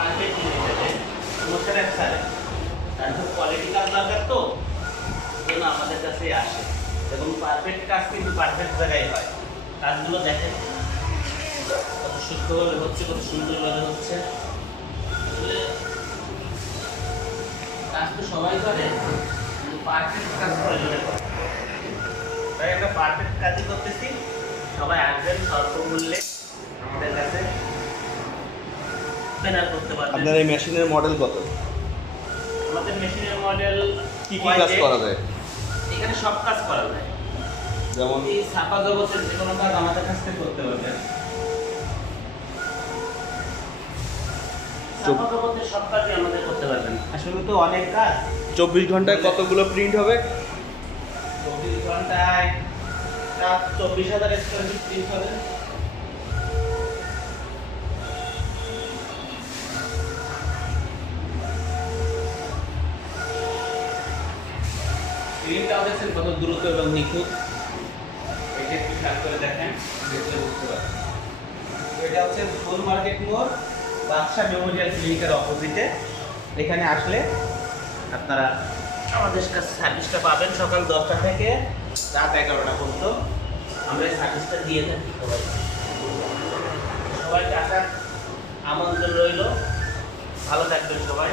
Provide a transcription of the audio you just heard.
Perfect জিনিস দেবে সমস্যা এক স্যার তার তো কোয়ালিটি কাজ দরকার তো জন্য আমাদের কাছে আসে এবং পারফেক্ট কাজ কিন্তু পারফেক্ট জায়গায় হয় কাজগুলো দেখেন কত সূক্ষ্মভাবে হচ্ছে কত সুন্দরভাবে হচ্ছে কাজ তো সবাই করে পারফেক্ট কাজ তাই আমরা পারফেক্ট কাজই করতেছি। সবাই আসবেন, স্বল্প মূল্যে আমাদের কাছে পেনার করতে পারবেন। আপনার এই মেশিনের মডেল কত? আমাদের মেশিনের মডেল কি কি কাজ করা যায়? এখানে সব কাজ করা যায়। যেমন এই ছাপা জগতের যে কোনো কাজ আমাদের কাছ থেকে করতে পারবেন সব কাজই আমাদের করতে পারবেন। আসলে তো অনেক কাজ। চব্বিশ ঘন্টায় কতগুলো প্রিন্ট হবে? চব্বিশ ঘন্টায় চব্বিশ হাজার স্কোয়ার ফিট প্রিন্ট হবে। প্রিন্টটাও দেখছেন কত দ্রুত এবং নিখুঁত। এটা একটু খেয়াল করে দেখেন, দেখলে বুঝতে পারবেন। এটা হচ্ছে ফুল মার্কেট মোড় বাদশা মেমোরিয়াল ক্লিনিকের অপোজিটে। এখানে আসলে আপনারা আমাদের কাছে সার্ভিসটা পাবেন সকাল দশটা থেকে রাত এগারোটা পর্যন্ত। আমরা এই সার্ভিসটা দিয়ে থাকি সবাই। সবাইকে আসার আমন্ত্রণ রইল। ভালো থাকবেন সবাই